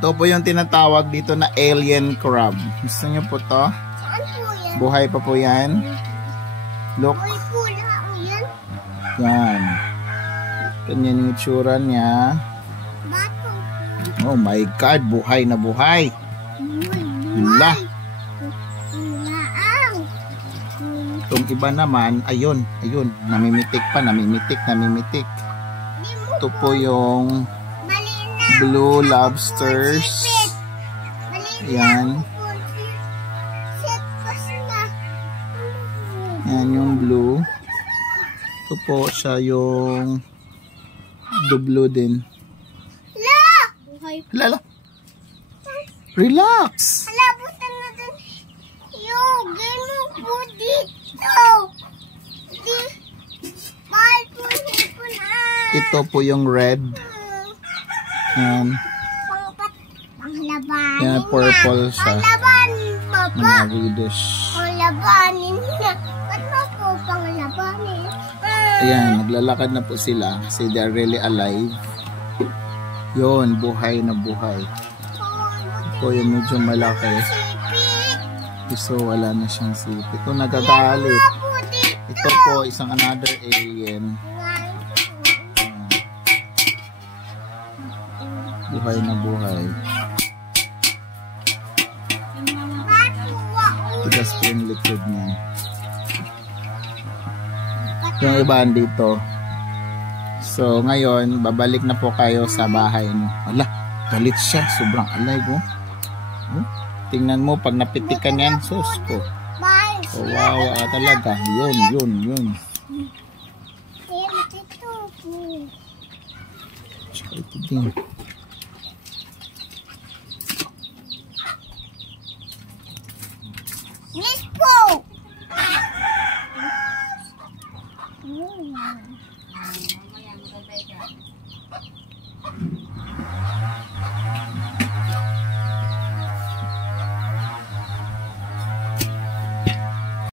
Ito po yung tinatawag dito na alien crab. Gusto nyo po to? Saan po yan? Buhay pa po yan. Look. Buhay po lang yan. Yan. Ganyan yung itsura niya. Bato. Oh my God. Buhay na buhay. Hala. Itong iba naman, ayun. Ayun. Namimitik pa. Namimitik. Namimitik. Ito po yung blue lobsters. Yan. Yan yung blue. Ito po siya yung blue din. Hala. Relax. Hala, butan natin yung ganun po dito. Mahal po na. Ito po yung red. Yan. Panglabanin Yan, purple siya. Panglabanin, Papa. Mga reddish. Panglabanin na. Ba't mo po panglabanin? Ayan, naglalakad na po sila kasi they're really alive. Yun, buhay na buhay. Ito yung medyo malaki. So, wala na siyang sipit. Ito nagagalit. Ito po, isang another alien. Buhay na buhay. Tigas po yung liquid niya. Yung iba dito. So, ngayon, babalik na po kayo sa bahay niyo. Ala, galit siya. Sobrang alive, oh. Tingnan mo, pag napitikan yan, sus po. Oh, wow, talaga. Yun. Tsaka ito din. Miss po!